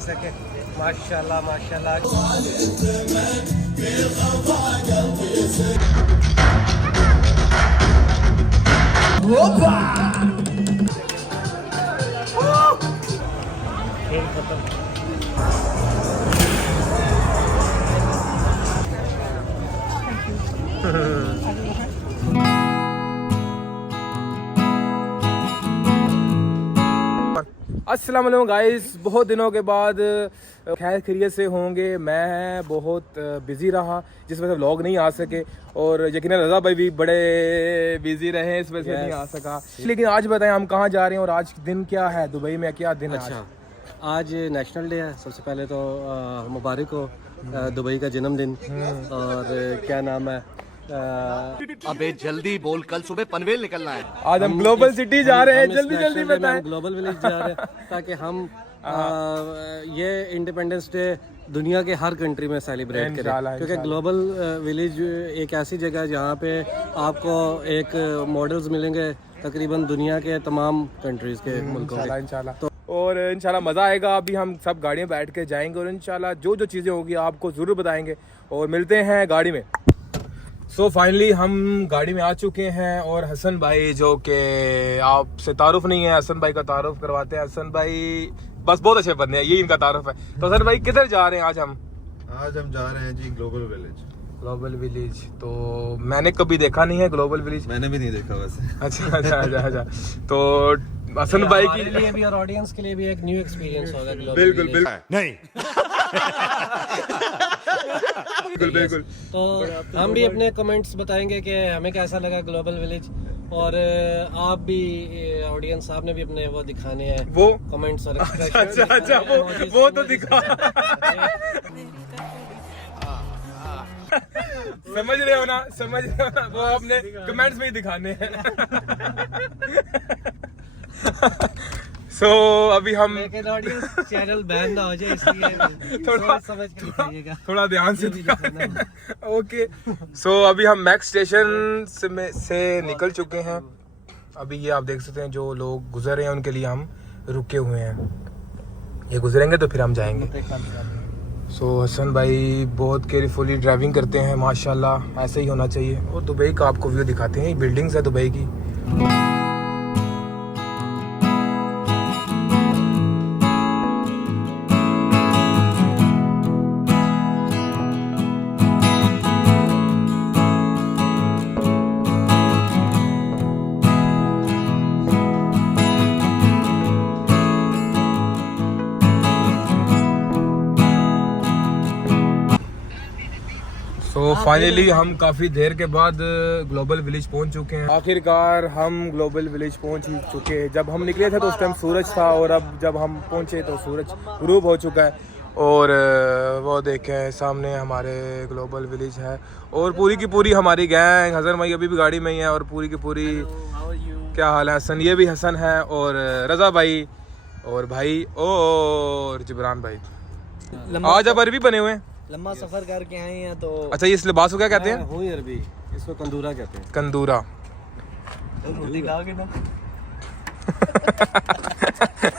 सके। माशाल्लाह माशाल्लाह। खेल खत्म। अस्सलाम वालेकुम गाइस, बहुत दिनों के बाद खैर खैरियत से होंगे। मैं बहुत बिज़ी रहा जिस वजह से व्लॉग नहीं आ सके और यकीनन रज़ा भाई भी बड़े बिज़ी रहे इस वजह से नहीं आ सका। लेकिन आज बताएं हम कहाँ जा रहे हैं और आज दिन क्या है, दुबई में क्या दिन है? अच्छा, आज नेशनल डे है। सबसे पहले तो मुबारक हो दुबई का जन्मदिन। और क्या नाम है, अबे जल्दी बोल, कल सुबह पनवेल निकलना है। आज हम ग्लोबल सिटी जा रहे हैं। जल्दी जल्दी बताएं। ग्लोबल विलेज जा रहे हैं ताकि हम ये इंडिपेंडेंस डे दुनिया के हर कंट्री में सेलिब्रेट करें, क्योंकि ग्लोबल विलेज एक ऐसी जगह है जहाँ पे आपको एक मॉडल्स मिलेंगे तकरीबन दुनिया के तमाम कंट्रीज के मुल्कों के। इंशाल्लाह और इंशाल्लाह मज़ा आएगा। अभी हम सब गाड़ी में बैठ के जाएंगे और इंशाल्लाह जो जो चीज़ें होगी आपको ज़रूर बताएंगे और मिलते हैं गाड़ी में। सो फाइनली हम गाड़ी में आ चुके हैं और हसन भाई, जो कि आपसे तारुफ नहीं है, हसन भाई का तारुफ करवाते हैं। हसन भाई बस बहुत अच्छे बंदे हैं, ये इनका तारुफ है। तो हसन भाई किधर जा रहे हैं आज हम? आज हम जा रहे हैं जी ग्लोबल विलेज। ग्लोबल विलेज तो मैंने कभी देखा नहीं है ग्लोबल विलेज। मैंने भी नहीं देखा वैसे। अच्छा अच्छा अच्छा अच्छा। तो हसन भाई के लिए भी और ऑडियंस के लिए भी एक न्यू एक्सपीरियंस होगा ग्लोबल बिल्कुल विलेज। बिल्कुल नहीं बिल्कुल बिल्कुल। तो हम भी अपने कमेंट्स बताएंगे कि हमें कैसा लगा ग्लोबल विलेज, और आप भी ऑडियंस आपने भी अपने वो दिखाने हैं वो कमेंट्स और अच्छा अच्छा वो तो दिखा। समझ रहे हो ना, समझ रहे हो ना, वो आपने कमेंट्स में ही दिखाने हैं। सो अभी हम चैनल बैन ना हो जाए इसलिए थोड़ा समझ के दिखाइएगा, थोड़ा ध्यान से ओके। सो अभी हम मैक्स स्टेशन से निकल चुके हैं। अभी ये आप देख सकते हैं जो लोग गुजर रहे हैं उनके लिए हम रुके हुए हैं। ये गुजरेंगे तो फिर हम जाएंगे। सो हसन भाई बहुत केयरफुली ड्राइविंग करते हैं माशाल्लाह, ऐसे ही होना चाहिए। और दुबई का आपको व्यू दिखाते हैं, बिल्डिंग्स है दुबई की। तो फाइनली हम काफ़ी देर के बाद ग्लोबल विलेज पहुंच चुके हैं। आखिरकार हम ग्लोबल विलेज पहुंच ही चुके हैं। जब हम निकले थे तो उस टाइम सूरज था और अब जब हम पहुंचे तो सूरज गुरूब हो चुका है। और वो देखें सामने हमारे ग्लोबल विलेज है और पूरी की पूरी हमारी गैंग। हसन भाई अभी भी गाड़ी में ही है और पूरी की पूरी क्या हाल है हसन? ये भी हसन है और रज़ा भाई और भाई और जिब्रान भाई। आज अब अरबी बने हुए हैं, लंबा सफर करके आए हैं। तो अच्छा ये इस लिबास को क्या कहते हैं? हुई अरबी, इसको कंदूरा कहते हैं। कंदूरा। रोटी लाओगे ना?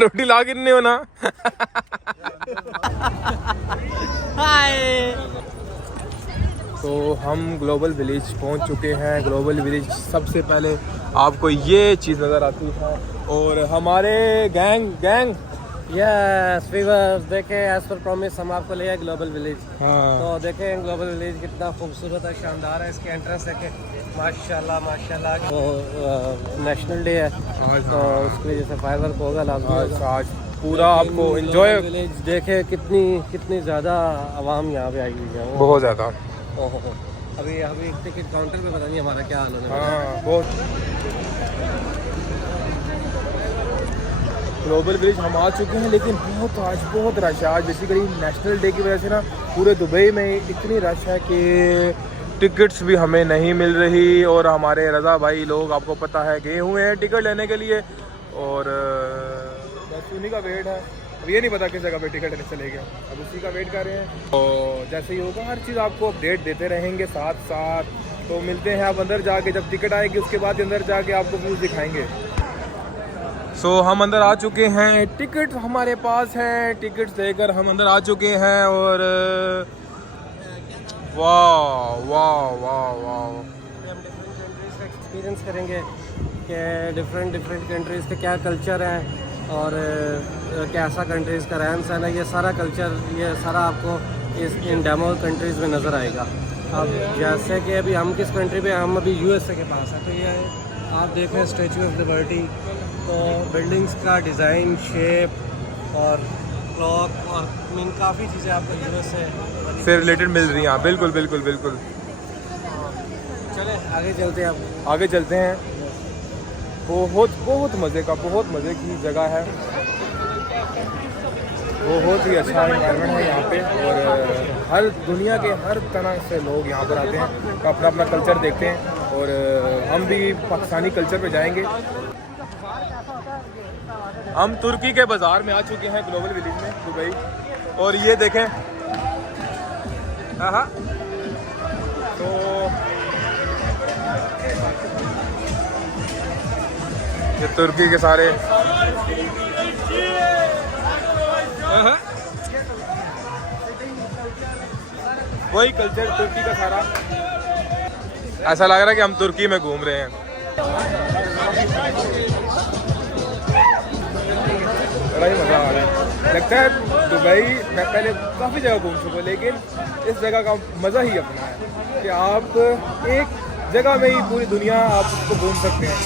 रोटी ला के नहीं होना। तो हम ग्लोबल विलेज पहुंच चुके हैं। ग्लोबल विलेज सबसे पहले आपको ये चीज़ नज़र आती है और हमारे गैंग यस व्यूअर्स, देखें एज पर प्रॉमिस हम आपको ले आए ग्लोबल विलेज। हाँ। तो देखें ग्लोबल विलेज कितना खूबसूरत है, शानदार है। इसकी एंट्रेंस देखें माशाल्लाह माशाल्लाह। तो नेशनल डे है तो उसकी वजह से फायर वर्क होगा लाजमी। आज पूरा आपको एंजॉय। विलेज देखें कितनी ज़्यादा आवाम यहाँ पे आई हुई है, बहुत ज़्यादा। अभी टिकट काउंटर पे पता नहीं हमारा क्या हाल होने वाला है। हाँ बहुत। ग्लोबल विलेज हम आ चुके हैं लेकिन आज बहुत रश है। आज बेसिकली नेशनल डे की वजह से ना पूरे दुबई में इतनी रश है कि टिकट्स भी हमें नहीं मिल रही। और हमारे रज़ा भाई लोग आपको पता है गए हुए हैं टिकट लेने के लिए और बस उन्हीं का वेट है। अब ये नहीं पता किस जगह पे टिकट चलेगा, अब उसी का वेट कर रहे हैं। तो जैसे ही होगा हर चीज़ आपको अपडेट देते रहेंगे साथ साथ। तो मिलते हैं आप अंदर जाके, जब टिकट आएगी उसके बाद अंदर जाके आपको व्यूज़ दिखाएंगे। सो हम अंदर आ चुके हैं, टिकट हमारे पास है, टिकट लेकर हम अंदर आ चुके हैं और वाह वाह वाह वाह हम डिफरेंट कंट्रीज़ का एक्सपीरियंस करेंगे कि डिफरेंट कंट्रीज़ के क्या कल्चर हैं और कैसा कंट्रीज़ का रहन सहन है। ये सारा कल्चर, ये सारा आपको इन डेमो कंट्रीज़ में नज़र आएगा। अब जैसे कि अभी हम किस कंट्री पे, हम अभी यूएसए के पास है, तो ये आप देख रहे हैं स्टैचू ऑफ लिबर्टी। तो बिल्डिंग्स का डिज़ाइन, शेप और क्लॉक और मीन काफ़ी चीज़ें आपको यूएसए से रिलेटेड मिल रही हैं। बिल्कुल बिल्कुल बिल्कुल। चले आगे चलते हैं, आप आगे चलते हैं। बहुत बहुत मज़े का, बहुत मज़े की जगह है, बहुत ही अच्छा एनवायरनमेंट है यहाँ पे और हर दुनिया के हर तरह से लोग यहाँ पर आते हैं, तो अपना अपना कल्चर देखते हैं और हम भी पाकिस्तानी कल्चर पे जाएंगे। हम तुर्की के बाज़ार में आ चुके हैं, ग्लोबल विलेज में, दुबई। और ये देखें, हाँ तो ये तुर्की के सारे वही कल्चर, तुर्की का सारा। ऐसा लग रहा है कि हम तुर्की में घूम रहे हैं। बड़ा ही मज़ा आ रहा है, लगता है दुबई मैं पहले काफ़ी जगह घूम चुका हूँ, लेकिन इस जगह का मज़ा ही अपना है कि आप एक जगह में ही पूरी दुनिया आप उसको घूम सकते हैं।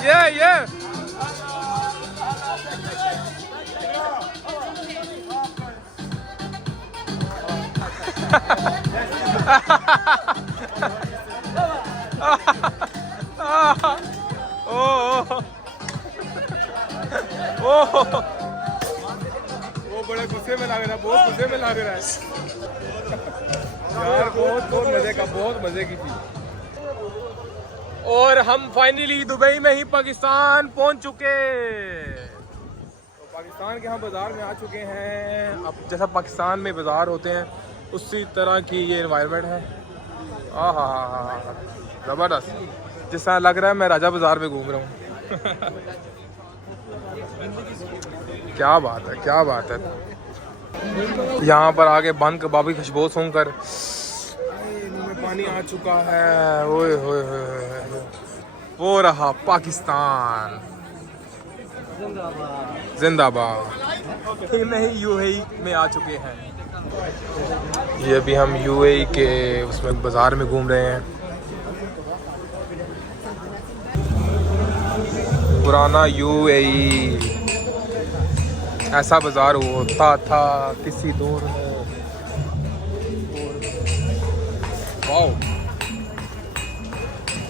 Yeah. वो बड़े गुस्से में लग रहा है, बहुत गुस्से में लग रहा है यार। बहुत मज़े का, बहुत मज़े की थी। और हम फाइनली दुबई में ही पाकिस्तान पहुंच चुके। तो पाकिस्तान के हम बाज़ार में आ चुके हैं। अब जैसा पाकिस्तान में बाज़ार होते हैं उसी तरह की ये एनवायरनमेंट है। हाँ, ज़बरदस्त। जिस तरह लग रहा है मैं राजा बाज़ार में घूम रहा हूँ। क्या बात है, क्या बात है। यहाँ पर आगे बंद कबाबी खुशबू सूंघकर मुँह में पानी आ चुका है। ओए होए होए, वो रहा पाकिस्तान जिंदाबाद। में ही यूएई में आ चुके हैं। ये अभी हम यूएई के उसमें बाज़ार में घूम रहे हैं। पुराना यूएई ऐसा बाज़ार होता था किसी दौर में। वाओ,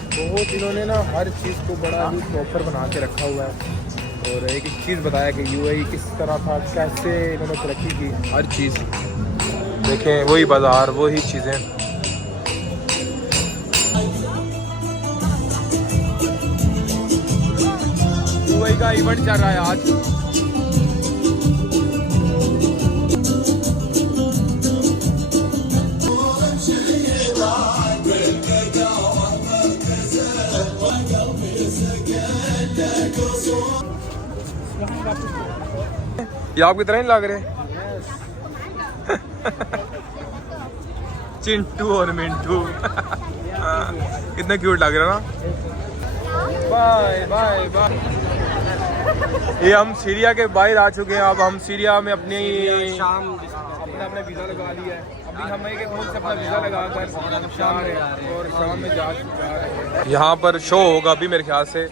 बहुत इन्होंने ना हर चीज़ को बड़ा ही प्रॉपर बना के रखा हुआ है। और एक चीज़ बताया कि यूएई किस तरह था, कैसे इन्होंने तरक्की की, हर चीज़ देखें। वही बाज़ार, वही चीज़ें। यूएई का इवेंट चल रहा है आज। ये आपकी तरह नहीं लग रहे? चिंटू और मिंटू। कितना क्यूट लग रहा ना। Bye bye bye. ये हम सीरिया के बाहर आ चुके हैं। अब हम सीरिया में अपना वीज़ा लगा लिया है। अभी हम एक मुल्क से अपना वीज़ा लगा कर शाम में और शाम में जा रहे हैं। यहाँ पर शो होगा अभी मेरे ख्याल से।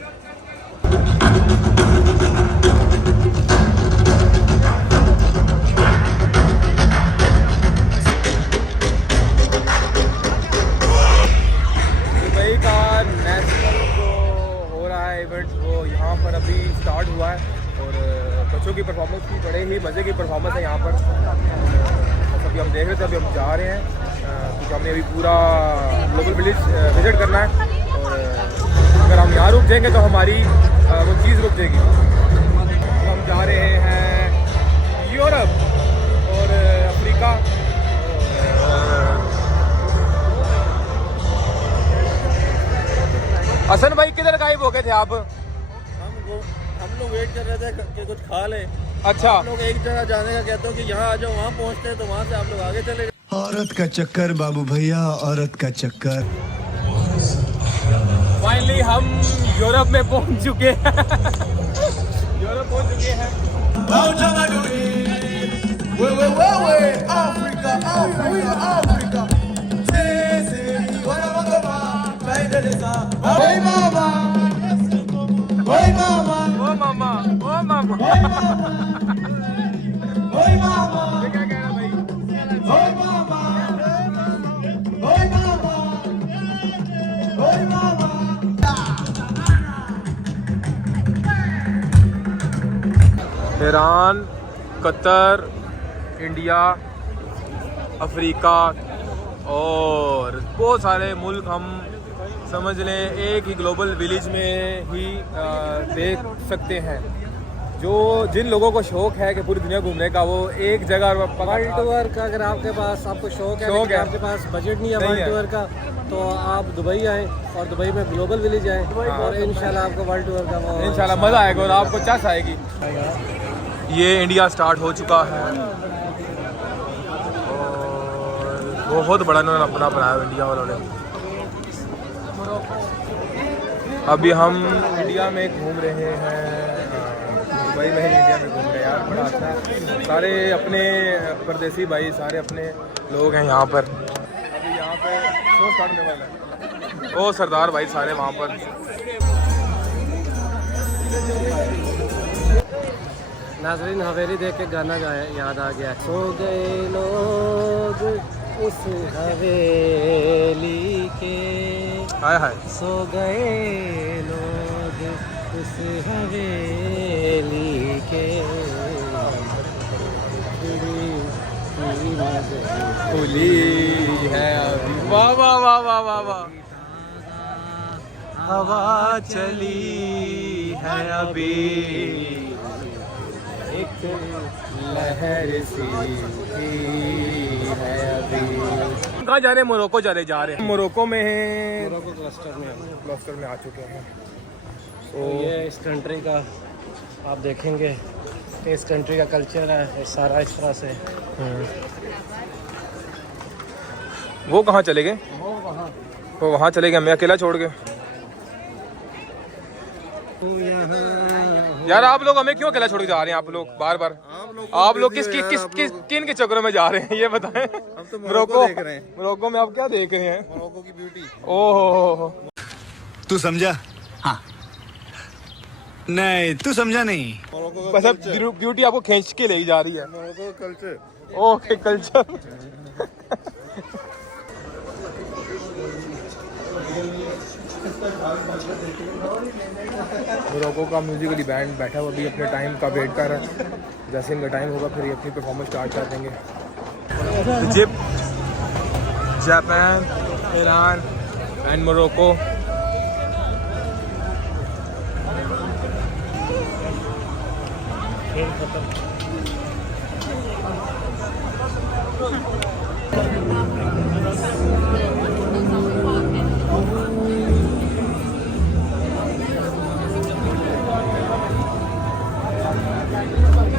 यहाँ पर अभी स्टार्ट हुआ है और बच्चों की परफॉर्मेंस की बड़े ही मज़े की परफॉर्मेंस है यहाँ पर। अभी हम देख रहे थे, अभी हम जा रहे हैं क्योंकि हमने अभी पूरा ग्लोबल विलेज विज़िट करना है और अगर हम यहाँ रुक जाएंगे तो हमारी वो चीज़ रुक जाएगी। तो हम जा रहे हैं यूरोप और अफ्रीका। हसन भाई किधर गायब हो गए थे आप? हम लोग वेट कर रहे थे कि कुछ खा ले। अच्छा, हम लोग एक जगह जाने का कहते हो कि यहाँ आ जाओ, वहाँ पहुँचते हैं तो वहाँ से आप लोग आगे चले गए। औरत का चक्कर बाबू भैया, औरत का चक्कर। फाइनली हम यूरोप में पहुंच चुके हैं। यूरोप पहुंच चुके हैं। ओ मामा, ओ मामा। ये क्या कह रहा भाई? ईरान, कतर, इंडिया, अफ्रीका और बहुत सारे मुल्क हम समझ लें एक ही ग्लोबल विलेज में ही देख सकते हैं। जो जिन लोगों को शौक है कि पूरी दुनिया घूमने का, वो एक जगह वर्ल्ड टूर का अगर आपके पास आपको शौक है, लेकिन आपके पास बजट नहीं है वर्ल्ड टूर का, तो आप दुबई आए और दुबई में ग्लोबल विलेज आए और इंशाल्लाह आपको वर्ल्ड टूर का इंशाल्लाह मज़ा आएगा और आपको चास आएगी। ये इंडिया स्टार्ट हो चुका है और बहुत बड़ा इन्होंने अपना बनाया इंडिया वालों ने। अभी हम इंडिया में घूम रहे हैं, दुबई में ही इंडिया में घूम रहे हैं यार, बड़ा अच्छा है। सारे अपने परदेसी भाई, सारे अपने लोग हैं यहाँ पर। अभी यहाँ पे शो स्टार्ट होने वाला है। ओ सरदार भाई सारे वहाँ पर। नाजरीन हवेली देख के गाना गाया याद आ गया। सो गए लोग उस हवेली के, हाय हाय, सो गए लोग उस हवेली के, खुली है अभी। वाह वाह वाह वाह वाह वाह। हवा चली है अभी, एक लहर सी है अभी। कहाँ जा रहे हैं? मोरक्को जा रहे हैं। मोरक्को में है, मोरक्को क्लस्टर में आ चुके हैं। तो ये इस कंट्री का आप देखेंगे कि इस कंट्री का कल्चर है सारा इस तरह से। वो कहाँ चले गए? वो वहाँ चले गए, मैं अकेला छोड़ के। यार आप लोग हमें क्यों अकेला छोड़ के जा रहे हैं? आप लोग बार बार आप लोग किन के चक्करों में जा रहे हैं ये बताएं। हम तो मोरक्को देख रहे हैं। मोरक्को में आप क्या देख रहे हैं? मोरक्को की ब्यूटी। ओहो, तू समझा? हाँ। नहीं तू समझा नहीं। मोरक्को बस अब ब्यूटी आपको खींच के ले जा रही है। Morocco culture. Okay, culture. Morocco का म्यूजिकली बैंड बैठा हुआ भी अपने टाइम का वेट कर रहा है। जैसे इनका टाइम होगा फिर ये अपनी परफॉर्मेंस स्टार्ट कर देंगे। Egypt, Japan, Iran and Morocco.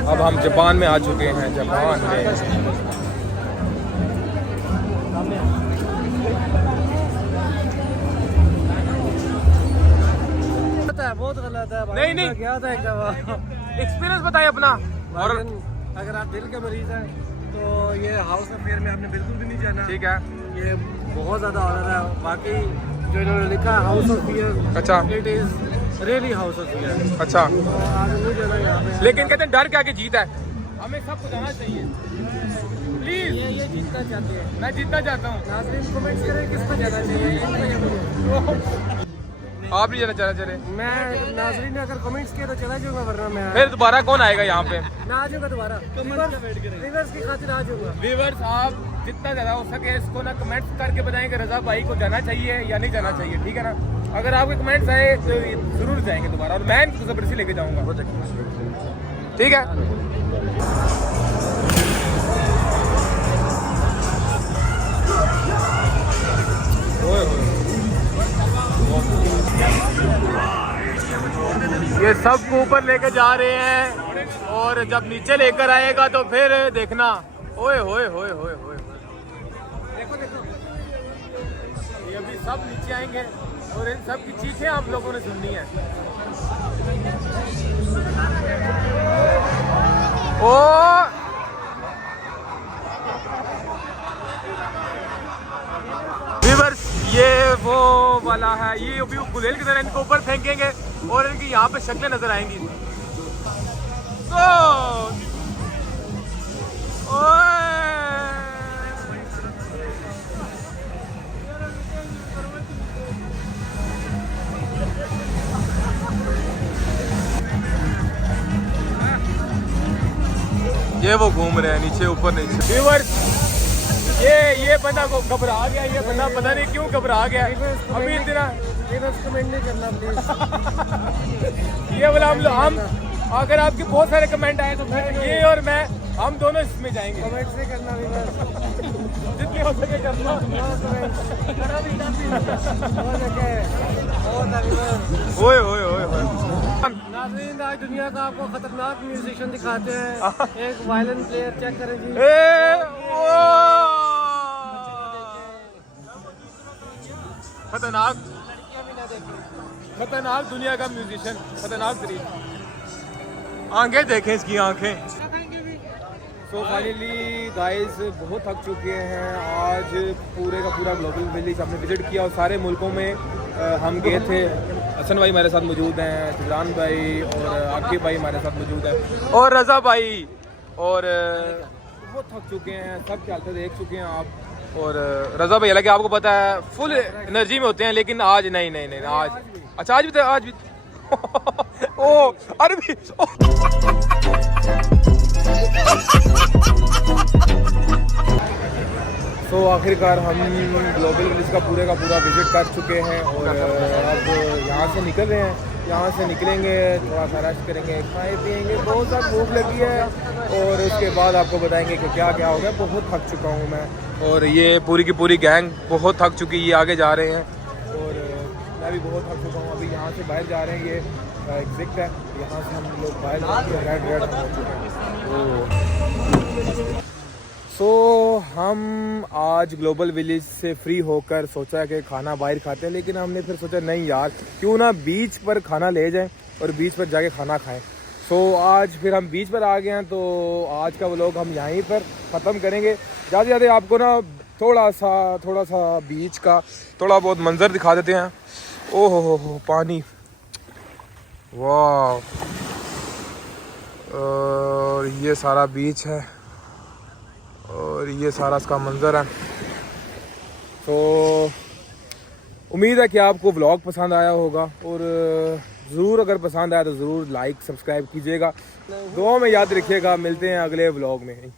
अब हम जापान में आ चुके हैं। जापान में बहुत गलत है। नहीं। क्या था एक दफा एक्सपीरियंस बताइए अपना। और अगर आप दिल के मरीज हैं तो ये हाउस अफेयर में आपने बिल्कुल भी नहीं जाना। ठीक है, ये बहुत ज़्यादा ऑर्डर है। बाकी जो इन्होंने लिखा है हाउस ऑफेयर, अच्छा, it is really house off air. अच्छा, तो आगे नहीं जाना यहाँ पे। लेकिन कहते हैं डर के आगे जीत है। हमें सबको जाना चाहिए प्लीज। ये जीतना चाहते हैं। मैं जीतना चाहता हूँ। नाज़रीन कमेंट्स करें किसको जाना चाहिए। आप नहीं जाना चाह रहे? मैं नाज़रीन ने अगर कमेंट्स किए तो चला जाऊंगा, वरना मैं फिर दोबारा कौन आएगा यहाँ पे? मैं आ जाऊंगा दोबारा। व्यूअर्स की खातिर आ जाऊंगा। व्यूअर्स आप जितना ज़्यादा हो सके इसको ना कमेंट्स करके बताएं कि रज़ा भाई को जाना चाहिए या नहीं जाना चाहिए, ठीक है ना? अगर आपके कमेंट्स आए तो जरूर जाएंगे दोबारा, और मैं इनको जबरदस्ती लेके जाऊंगा। ठीक है। ये सबको ऊपर लेके जा रहे हैं, और जब नीचे लेकर आएगा तो फिर देखना। ओए होए होए होए होए, देखो देखो, ये अभी सब नीचे आएंगे और इन सब की चीखें आप लोगों ने सुननी है। ओ व्यूअर्स, ये वो वाला है, ये अभी गुलेल की तरह इनको ऊपर फेंकेंगे और इनकी यहाँ पे शक्लें नजर आएंगी। ये वो घूम रहे हैं नीचे ऊपर नीचे। व्यूअर्स, ये बंदा को घबरा गया, ये बंदा पता नहीं क्यों घबरा गया। अभी इतना कमेंट नहीं करना प्लीज। ये वाला हम अगर आपके बहुत सारे कमेंट आए तो फिर ये और मैं हम दोनों इसमें जाएंगे। कमेंट से करना भी जितने हो सके करना। ओए ओए ओए ओए। नाज़रीन, आज दुनिया का आपको खतरनाक म्यूजिशियन दिखाते हैं। एक वायलिन प्लेयर, चेक करें जी। खतरनाक खतरनाक दुनिया का म्यूजिशियन, खतरनाक तरीन। आंखें देखें इसकी आंखें। सो फाइनली गाइस, बहुत थक चुके हैं। आज पूरे का पूरा ग्लोबल विलेज हमने विजिट किया और सारे मुल्कों में हम गए थे। हसन भाई हमारे साथ मौजूद हैं, तिजरान भाई और आकिब भाई हमारे साथ मौजूद हैं, और रज़ा भाई। और बहुत थक चुके हैं, सब चलते देख चुके हैं आप। और रज़ा भाई, हालांकि आपको पता है फुल एनर्जी में होते हैं, लेकिन आज नहीं नहीं नहीं आज अच्छा आज भी तो आज भी ओ अरे भी तो आखिरकार हम ग्लोबल विलेज का पूरा विजिट कर चुके हैं और अब यहाँ से निकल रहे हैं। यहाँ से निकलेंगे, थोड़ा सा रेस्ट करेंगे, खाए पिएंगे, बहुत ज़्यादा भूख लगी है, और उसके बाद आपको बताएंगे कि क्या क्या हो गया। बहुत थक चुका हूँ मैं, और ये पूरी की पूरी गैंग बहुत थक चुकी है। ये आगे जा रहे हैं और मैं भी बहुत थक चुका हूँ। अभी यहाँ से बाहर जा रहे हैं, ये एग्जिट है, यहाँ से हम लोग बाहर रेड हो चुके हैं। सो हम आज ग्लोबल विलेज से फ्री होकर सोचा कि खाना बाहर खाते हैं, लेकिन हमने फिर सोचा नहीं यार, क्यों ना बीच पर खाना ले जाएं और बीच पर जाके खाना खाएं। सो आज फिर हम बीच पर आ गए हैं, तो आज का व्लॉग हम यहीं पर ख़त्म करेंगे। ज़्यादा से ज़्यादा आपको ना थोड़ा सा बीच का थोड़ा बहुत मंजर दिखा देते हैं। ओह हो पानी, वाह। और ये सारा बीच है और ये सारा इसका मंजर है। तो उम्मीद है कि आपको व्लॉग पसंद आया होगा, और ज़रूर अगर पसंद आया तो ज़रूर लाइक सब्सक्राइब कीजिएगा। दुआ में याद रखिएगा। मिलते हैं अगले व्लॉग में।